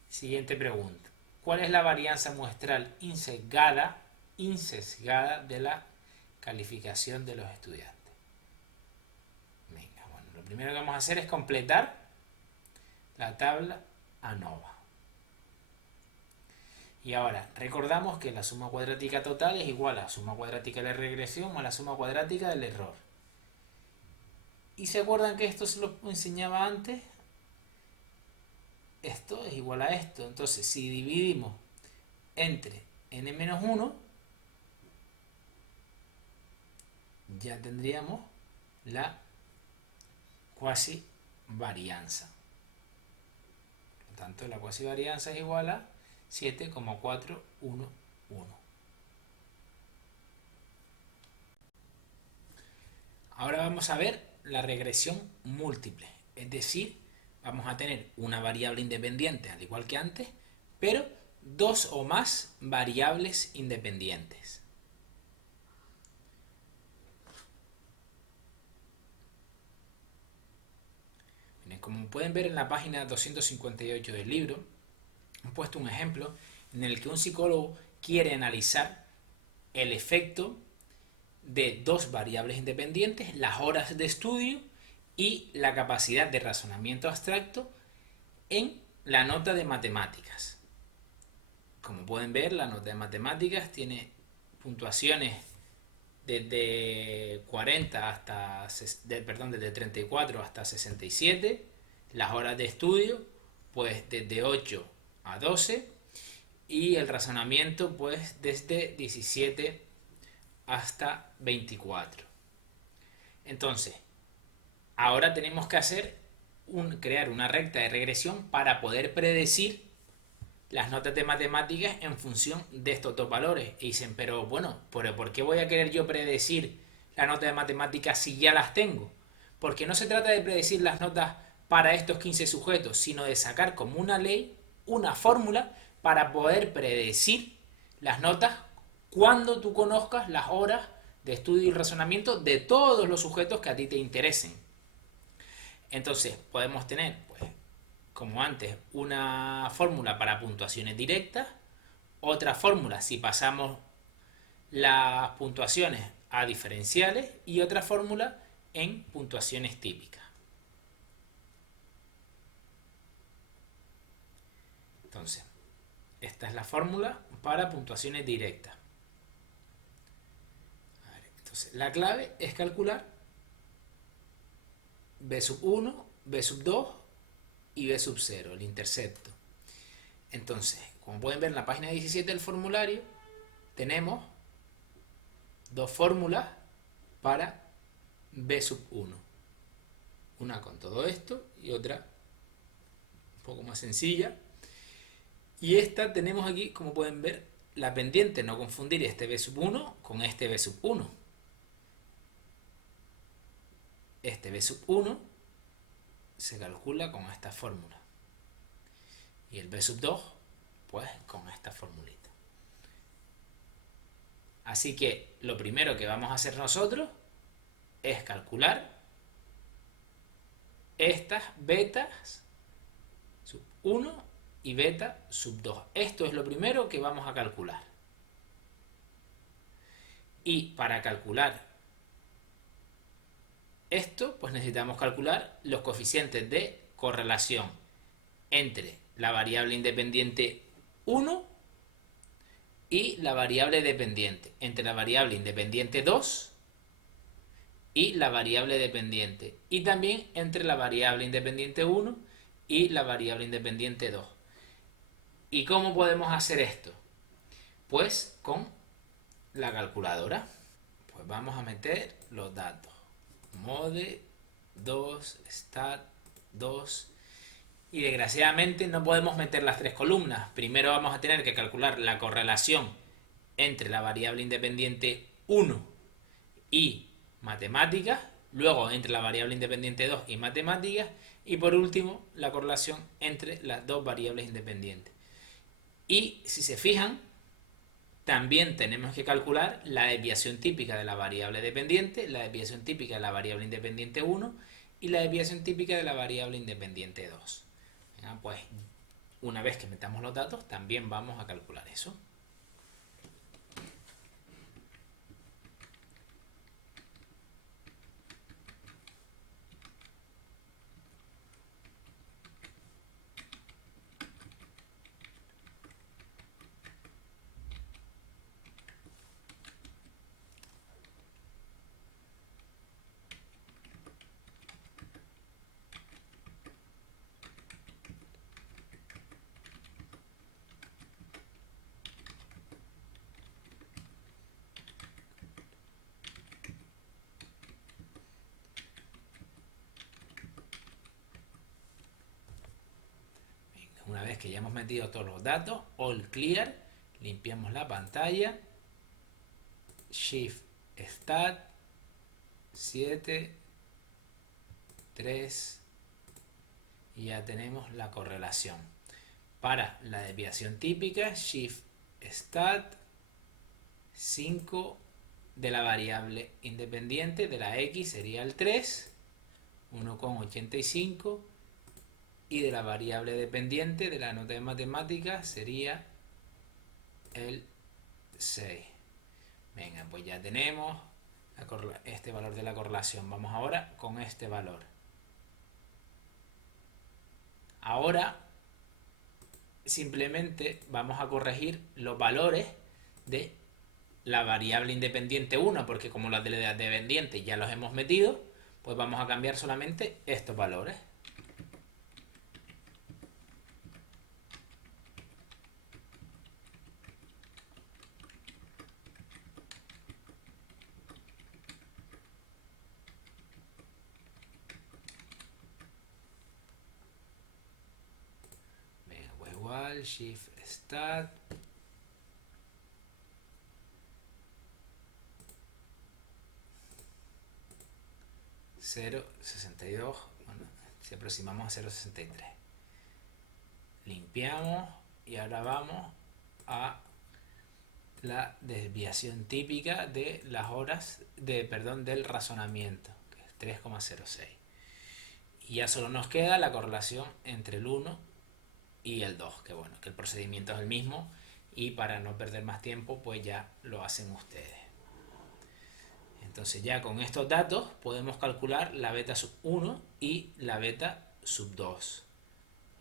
Siguiente pregunta. ¿Cuál es la varianza muestral insesgada de la calificación de los estudiantes? Venga, bueno, lo primero que vamos a hacer es completar la tabla ANOVA. Y ahora, recordamos que la suma cuadrática total es igual a la suma cuadrática de la regresión más la suma cuadrática del error. ¿Y se acuerdan que esto se lo enseñaba antes? Esto es igual a esto. Entonces, si dividimos entre n-1, ya tendríamos la cuasi varianza. Por lo tanto, la cuasi varianza es igual a 7,411. Ahora vamos a ver la regresión múltiple, es decir, vamos a tener una variable independiente al igual que antes, pero dos o más variables independientes. Miren, como pueden ver en la página 258 del libro, he puesto un ejemplo en el que un psicólogo quiere analizar el efecto de dos variables independientes, las horas de estudio y la capacidad de razonamiento abstracto en la nota de matemáticas. Como pueden ver, la nota de matemáticas tiene puntuaciones desde 40 hasta, desde 34 hasta 67, las horas de estudio pues desde 8 a 12 y el razonamiento pues desde 17 hasta 24. Entonces, ahora tenemos que crear una recta de regresión para poder predecir las notas de matemáticas en función de estos dos valores. Y dicen, pero bueno, ¿por qué voy a querer yo predecir la nota de matemáticas si ya las tengo? Porque no se trata de predecir las notas para estos 15 sujetos, sino de sacar como una ley, una fórmula para poder predecir las notas cuando tú conozcas las horas de estudio y razonamiento de todos los sujetos que a ti te interesen. Entonces podemos tener, pues, como antes, una fórmula para puntuaciones directas, otra fórmula si pasamos las puntuaciones a diferenciales y otra fórmula en puntuaciones típicas. Entonces, esta es la fórmula para puntuaciones directas. Entonces, la clave es calcular B sub 1, B sub 2 y B sub 0, el intercepto. Entonces, como pueden ver en la página 17 del formulario, tenemos dos fórmulas para B sub 1. Una con todo esto y otra un poco más sencilla. Y esta tenemos aquí, como pueden ver, la pendiente, no confundir este B sub 1 con este B sub 1. Este B sub 1 se calcula con esta fórmula. Y el B sub 2, pues con esta formulita. Así que lo primero que vamos a hacer nosotros es calcular estas betas sub 1 y beta sub 2. Esto es lo primero que vamos a calcular. Y para calcular esto, pues necesitamos calcular los coeficientes de correlación entre la variable independiente 1 y la variable dependiente, entre la variable independiente 2 y la variable dependiente, y también entre la variable independiente 1 y la variable independiente 2. ¿Y cómo podemos hacer esto? Pues con la calculadora. Pues vamos a meter los datos. Mode 2, stat 2. Y desgraciadamente no podemos meter las tres columnas. Primero vamos a tener que calcular la correlación entre la variable independiente 1 y matemáticas, luego entre la variable independiente 2 y matemáticas, y por último la correlación entre las dos variables independientes. Y si se fijan, también tenemos que calcular la desviación típica de la variable dependiente, la desviación típica de la variable independiente 1 y la desviación típica de la variable independiente 2. Pues una vez que metamos los datos, también vamos a calcular eso. Una vez que ya hemos metido todos los datos, all clear, limpiamos la pantalla, shift stat 7, 3, y ya tenemos la correlación. Para la desviación típica, shift stat 5 de la variable independiente de la x sería el 3, 1,85, y de la variable dependiente de la nota de matemáticas sería el 6. Venga, pues ya tenemos este valor de la correlación. Vamos ahora con este valor. Ahora simplemente vamos a corregir los valores de la variable independiente 1, porque como las de la dependiente ya los hemos metido, pues vamos a cambiar solamente estos valores. Venga, pues igual, shift stat 0,62, bueno, si aproximamos a 0,63. Limpiamos y ahora vamos a la desviación típica de las horas del razonamiento, que es 3,06. Y ya solo nos queda la correlación entre el 1 y el 2, que bueno, que el procedimiento es el mismo, y para no perder más tiempo, pues ya lo hacen ustedes. Entonces ya con estos datos podemos calcular la beta sub 1 y la beta sub 2.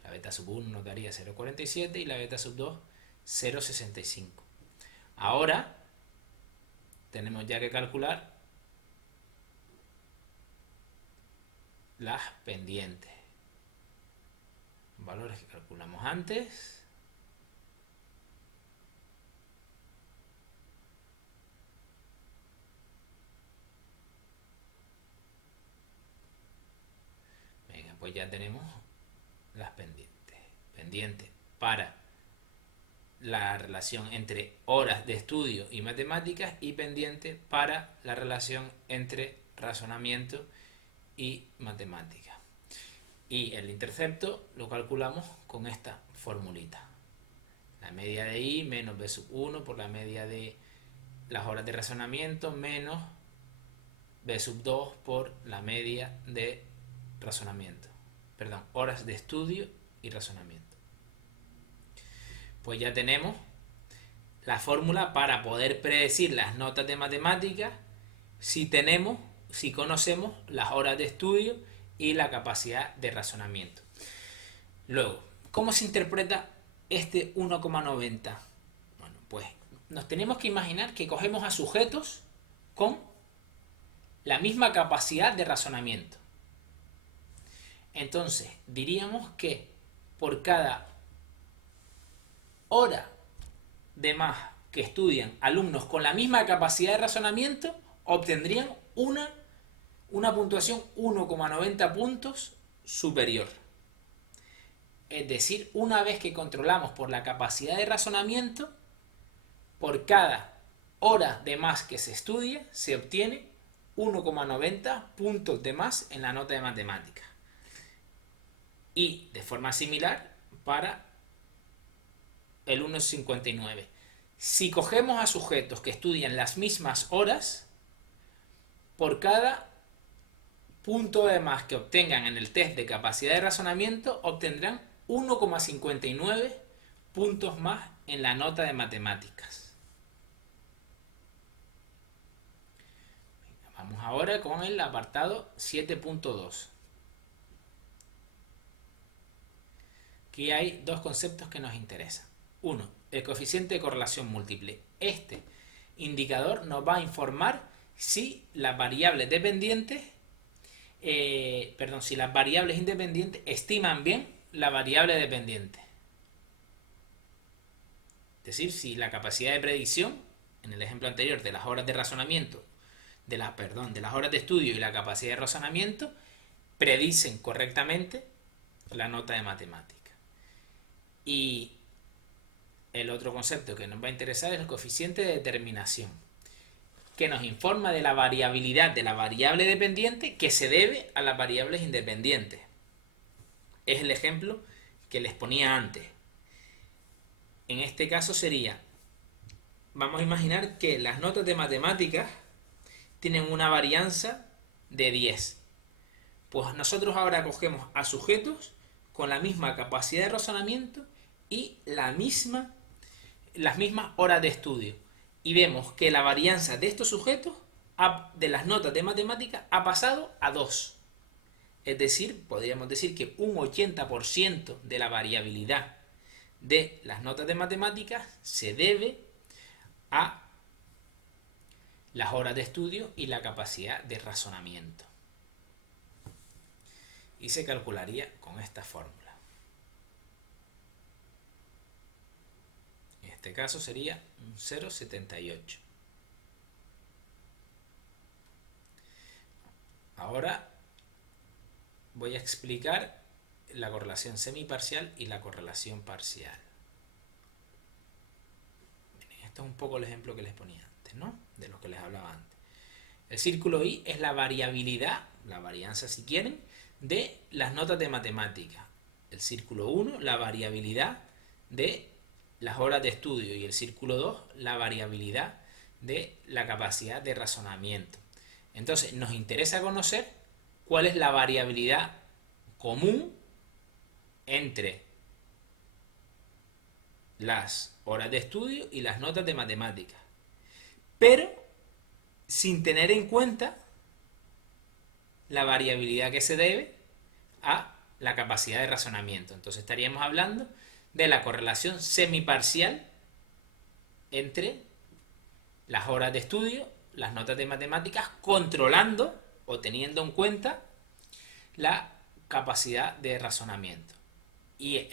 La beta sub 1 nos daría 0,47 y la beta sub 2 0,65. Ahora tenemos ya que calcular las pendientes. Valores que calculamos antes. Venga, pues ya tenemos las pendientes. Pendiente para la relación entre horas de estudio y matemáticas, y pendiente para la relación entre razonamiento y matemáticas. Y el intercepto lo calculamos con esta formulita. La media de I menos B sub 1 por la media de las horas de razonamiento menos B sub 2 por la media de razonamiento. Perdón, horas de estudio y razonamiento. Pues ya tenemos la fórmula para poder predecir las notas de matemáticas si conocemos las horas de estudio y la capacidad de razonamiento. Luego, ¿cómo se interpreta este 1,90? Bueno, pues nos tenemos que imaginar que cogemos a sujetos con la misma capacidad de razonamiento. Entonces, diríamos que por cada hora de más que estudian alumnos con la misma capacidad de razonamiento, obtendrían una puntuación 1,90 puntos superior. Es decir, una vez que controlamos por la capacidad de razonamiento, por cada hora de más que se estudia, se obtiene 1,90 puntos de más en la nota de matemáticas. Y de forma similar para el 1,59. Si cogemos a sujetos que estudian las mismas horas, por cada punto de más que obtengan en el test de capacidad de razonamiento, obtendrán 1,59 puntos más en la nota de matemáticas. Vamos ahora con el apartado 7.2. Aquí hay dos conceptos que nos interesan. Uno, el coeficiente de correlación múltiple. Este indicador nos va a informar si las variables dependientes, si las variables independientes estiman bien la variable dependiente. Es decir, si la capacidad de predicción, en el ejemplo anterior, de las horas de razonamiento, de las horas de estudio y la capacidad de razonamiento, predicen correctamente la nota de matemática. Y el otro concepto que nos va a interesar es el coeficiente de determinación, que nos informa de la variabilidad de la variable dependiente que se debe a las variables independientes. Es el ejemplo que les ponía antes. En este caso sería, vamos a imaginar que las notas de matemáticas tienen una varianza de 10. Pues nosotros ahora cogemos a sujetos con la misma capacidad de razonamiento y las mismas horas de estudio. Y vemos que la varianza de estos sujetos de las notas de matemáticas ha pasado a 2. Es decir, podríamos decir que un 80% de la variabilidad de las notas de matemáticas se debe a las horas de estudio y la capacidad de razonamiento. Y se calcularía con esta fórmula. En este caso sería un 0,78. Ahora voy a explicar la correlación semiparcial y la correlación parcial. Esto es un poco el ejemplo que les ponía antes, ¿no? De lo que les hablaba antes. El círculo I es la variabilidad, la varianza si quieren, de las notas de matemáticas. El círculo 1, la variabilidad de las horas de estudio. Y el círculo 2, la variabilidad de la capacidad de razonamiento. Entonces, nos interesa conocer cuál es la variabilidad común entre las horas de estudio y las notas de matemáticas, pero sin tener en cuenta la variabilidad que se debe a la capacidad de razonamiento. Entonces estaríamos hablando de la correlación semiparcial entre las horas de estudio, las notas de matemáticas, controlando o teniendo en cuenta la capacidad de razonamiento. Y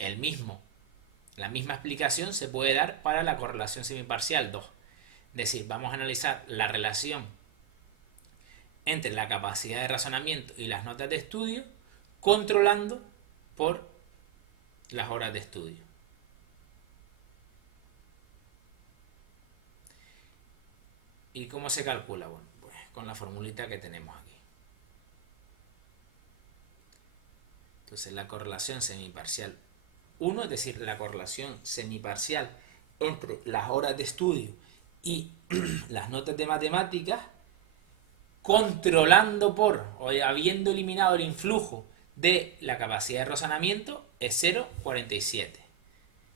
la misma explicación se puede dar para la correlación semiparcial 2. Es decir, vamos a analizar la relación entre la capacidad de razonamiento y las notas de estudio, controlando por las horas de estudio. ¿Y cómo se calcula? Bueno, pues con la formulita que tenemos aquí. Entonces la correlación semiparcial 1, es decir, la correlación semiparcial entre las horas de estudio y las notas de matemáticas, controlando por, o habiendo eliminado el influjo de la capacidad de razonamiento, es 0,47.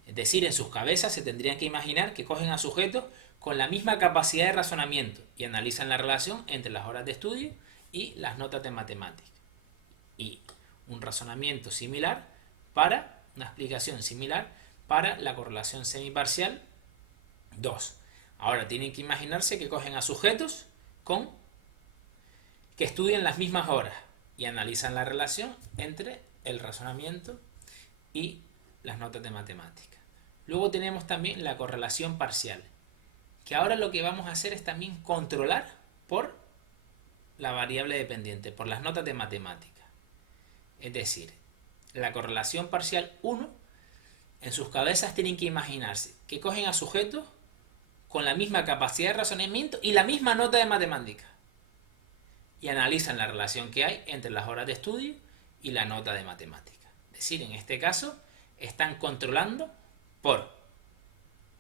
Es decir, en sus cabezas se tendrían que imaginar que cogen a sujetos con la misma capacidad de razonamiento y analizan la relación entre las horas de estudio y las notas de matemáticas. Y un razonamiento similar una explicación similar para la correlación semiparcial 2. Ahora tienen que imaginarse que cogen a sujetos con que estudian las mismas horas y analizan la relación entre el razonamiento y las notas de matemática. Luego tenemos también la correlación parcial, que ahora lo que vamos a hacer es también controlar por la variable dependiente, por las notas de matemática. Es decir, la correlación parcial 1, en sus cabezas tienen que imaginarse que cogen a sujetos con la misma capacidad de razonamiento y la misma nota de matemática y analizan la relación que hay entre las horas de estudio y la nota de matemática. Es decir, en este caso están controlando por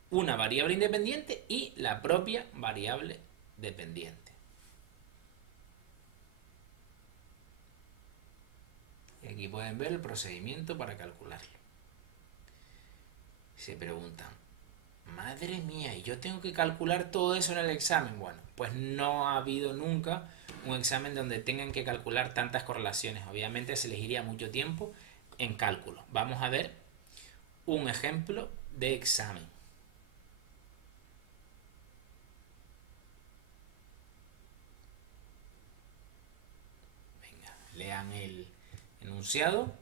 una variable independiente y la propia variable dependiente. Y aquí pueden ver el procedimiento para calcularlo. Se preguntan, madre mía, ¿y yo tengo que calcular todo eso en el examen? Bueno, pues no ha habido nunca un examen donde tengan que calcular tantas correlaciones. Obviamente se les iría mucho tiempo en cálculo. Vamos a ver un ejemplo de examen. Venga, lean el enunciado.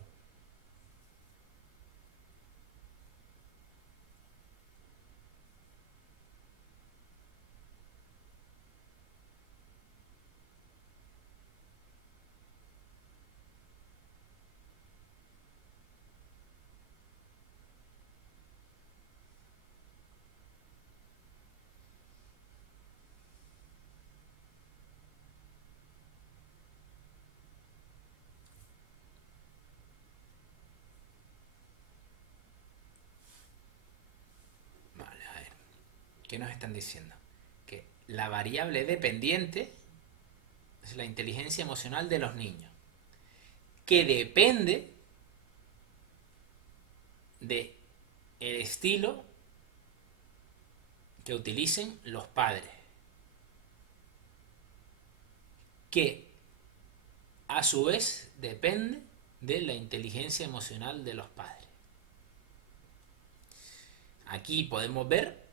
Vale, a ver. ¿Qué nos están diciendo? Que la variable dependiente es la inteligencia emocional de los niños, que depende de el estilo que utilicen los padres, que a su vez depende de la inteligencia emocional de los padres. Aquí podemos ver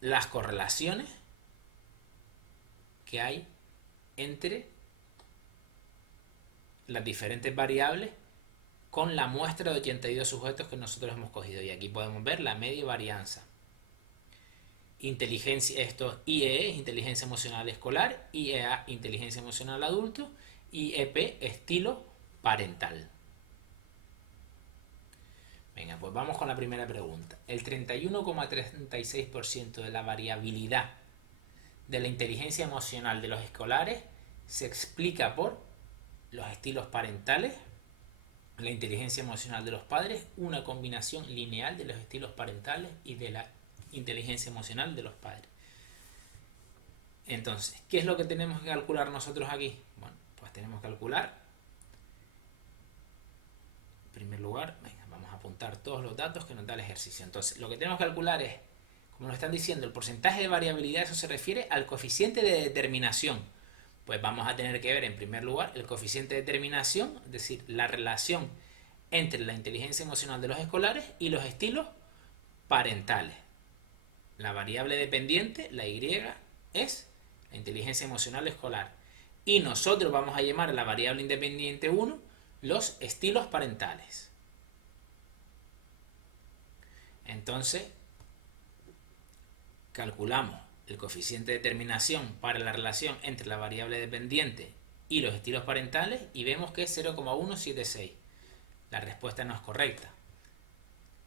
las correlaciones que hay entre las diferentes variables con la muestra de 82 sujetos que nosotros hemos cogido. Y aquí podemos ver la media y varianza. Inteligencia, esto IE es inteligencia emocional escolar, IEA inteligencia emocional adulto, IEP estilo parental. Venga, pues vamos con la primera pregunta. El 31,36% de la variabilidad de la inteligencia emocional de los escolares se explica por los estilos parentales, la inteligencia emocional de los padres, una combinación lineal de los estilos parentales y de la inteligencia emocional de los padres. Entonces, ¿qué es lo que tenemos que calcular nosotros aquí? Bueno, pues tenemos que calcular, en primer lugar, venga, vamos a apuntar todos los datos que nos da el ejercicio. Entonces, lo que tenemos que calcular es, como nos están diciendo, el porcentaje de variabilidad. Eso se refiere al coeficiente de determinación. Pues vamos a tener que ver, en primer lugar, el coeficiente de determinación, es decir, la relación entre la inteligencia emocional de los escolares y los estilos parentales. La variable dependiente, la Y, es la inteligencia emocional escolar. Y nosotros vamos a llamar a la variable independiente 1 los estilos parentales. Entonces, calculamos el coeficiente de determinación para la relación entre la variable dependiente y los estilos parentales y vemos que es 0,176. La respuesta no es correcta.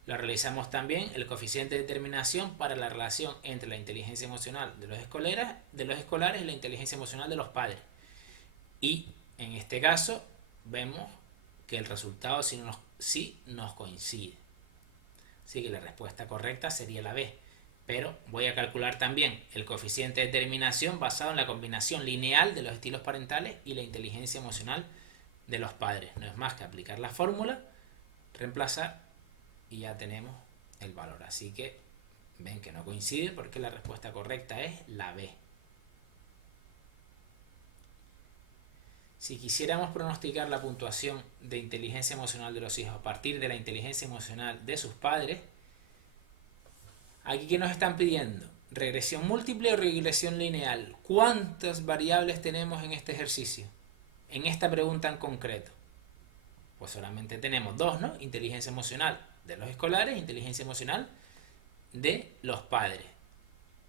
Lo realizamos también el coeficiente de determinación para la relación entre la inteligencia emocional de los escolares y la inteligencia emocional de los padres. Y en este caso vemos que el resultado sí nos coincide. Así que la respuesta correcta sería la B. Pero voy a calcular también el coeficiente de determinación basado en la combinación lineal de los estilos parentales y la inteligencia emocional de los padres. No es más que aplicar la fórmula, reemplazar y ya tenemos el valor. Así que ven que no coincide porque la respuesta correcta es la B. Si quisiéramos pronosticar la puntuación de inteligencia emocional de los hijos a partir de la inteligencia emocional de sus padres, aquí que nos están pidiendo ¿Regresión múltiple o regresión lineal? ¿Cuántas variables tenemos en este ejercicio? En esta pregunta en concreto. Pues solamente tenemos dos, ¿no? Inteligencia emocional de los escolares, inteligencia emocional de los padres.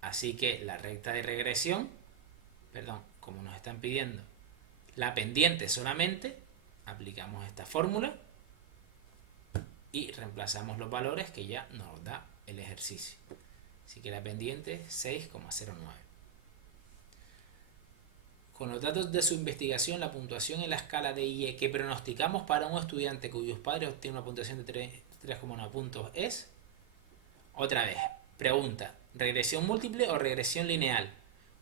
Así que la recta de regresión, perdón, como nos están pidiendo la pendiente solamente, aplicamos esta fórmula y reemplazamos los valores que ya nos da el ejercicio. Así que la pendiente es 6,09. Con los datos de su investigación, la puntuación en la escala de IE que pronosticamos para un estudiante cuyos padres obtienen una puntuación de 3,1 puntos es... Otra vez, pregunta, ¿regresión múltiple o regresión lineal?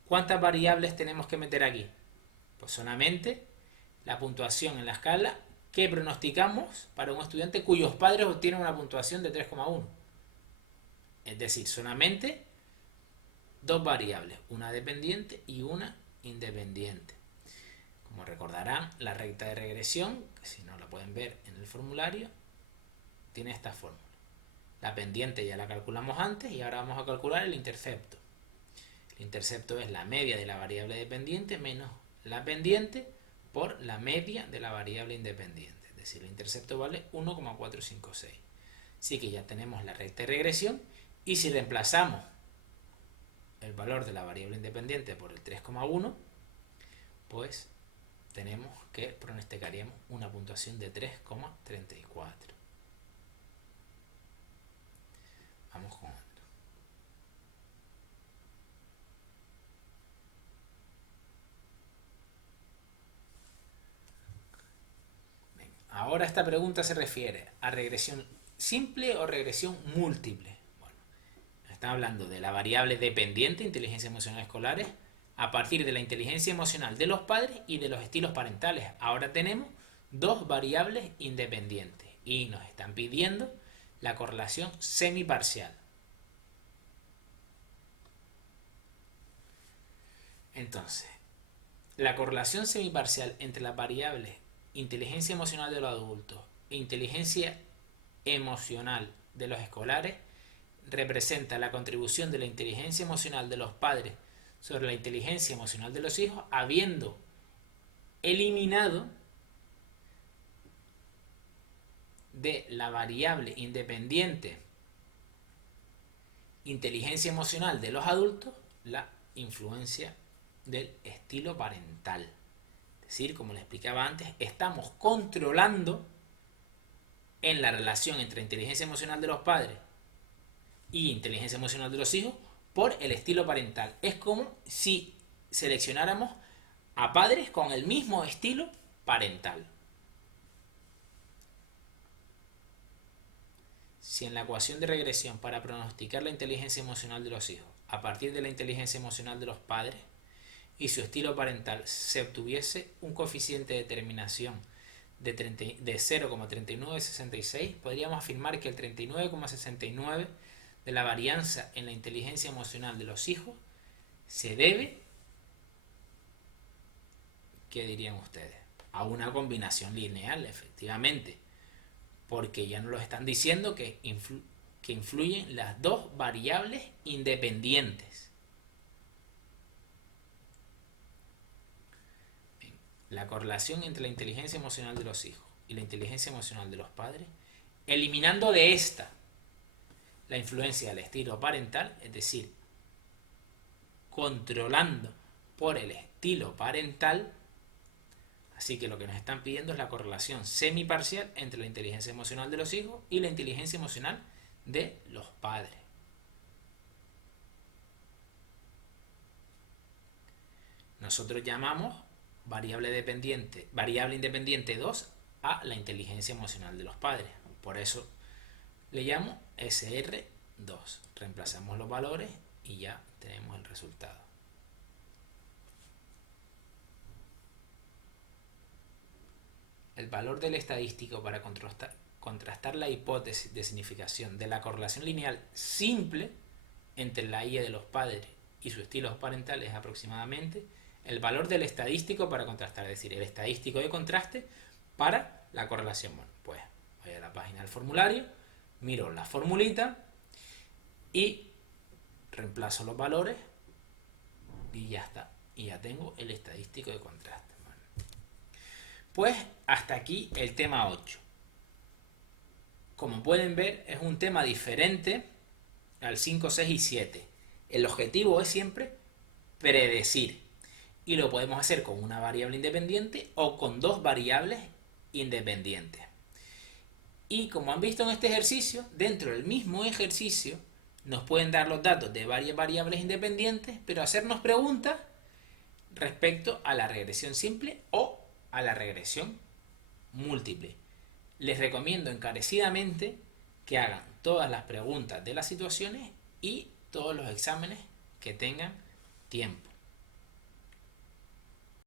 ¿Cuántas variables tenemos que meter aquí? Pues solamente la puntuación en la escala que pronosticamos para un estudiante cuyos padres obtienen una puntuación de 3,1. Es decir, solamente dos variables, una dependiente y una independiente. Como recordarán, la recta de regresión, que si no la pueden ver en el formulario, tiene esta fórmula. La pendiente ya la calculamos antes y ahora vamos a calcular el intercepto. El intercepto es la media de la variable dependiente menos la pendiente por la media de la variable independiente. Es decir, el intercepto vale 1,456. Así que ya tenemos la recta de regresión y si reemplazamos el valor de la variable independiente por el 3,1, pues tenemos que pronosticaríamos una puntuación de 3,34. Vamos con otro. Bien, ahora esta pregunta se refiere a regresión simple o regresión múltiple. Bueno, está hablando de la variable dependiente, inteligencia emocional escolares, a partir de la inteligencia emocional de los padres y de los estilos parentales. Ahora tenemos dos variables independientes y nos están pidiendo la correlación semiparcial. Entonces, la correlación semiparcial entre las variables inteligencia emocional de los adultos e inteligencia emocional de los escolares representa la contribución de la inteligencia emocional de los padres sobre la inteligencia emocional de los hijos, habiendo eliminado de la variable independiente inteligencia emocional de los adultos la influencia del estilo parental. Es decir, como les explicaba antes, estamos controlando en la relación entre inteligencia emocional de los padres y inteligencia emocional de los hijos por el estilo parental. Es como si seleccionáramos a padres con el mismo estilo parental. Si en la ecuación de regresión para pronosticar la inteligencia emocional de los hijos a partir de la inteligencia emocional de los padres y su estilo parental se obtuviese un coeficiente de determinación de 0,3966, podríamos afirmar que el 39,69 de la varianza en la inteligencia emocional de los hijos se debe, ¿qué dirían ustedes? A una combinación lineal, efectivamente, porque ya nos lo están diciendo que influyen las dos variables independientes. Bien, la correlación entre la inteligencia emocional de los hijos y la inteligencia emocional de los padres, eliminando de esta la influencia del estilo parental, es decir, controlando por el estilo parental. Así que lo que nos están pidiendo es la correlación semiparcial entre la inteligencia emocional de los hijos y la inteligencia emocional de los padres. Nosotros llamamos variable independiente 2 a la inteligencia emocional de los padres. Por eso le llamo SR2. Reemplazamos los valores y ya tenemos el resultado. El valor del estadístico para contrastar la hipótesis de significación de la correlación lineal simple entre la IE de los padres y sus estilos parentales es aproximadamente el valor del estadístico para contrastar, es decir, el estadístico de contraste para la correlación. Bueno, pues voy a la página del formulario, miro la formulita y reemplazo los valores y ya está. Y ya tengo el estadístico de contraste. Bueno, pues hasta aquí el tema 8. Como pueden ver, es un tema diferente al 5, 6 y 7. El objetivo es siempre predecir. Y lo podemos hacer con una variable independiente o con dos variables independientes. Y como han visto en este ejercicio, dentro del mismo ejercicio nos pueden dar los datos de varias variables independientes, pero hacernos preguntas respecto a la regresión simple o a la regresión múltiple. Les recomiendo encarecidamente que hagan todas las preguntas de las situaciones y todos los exámenes que tengan tiempo.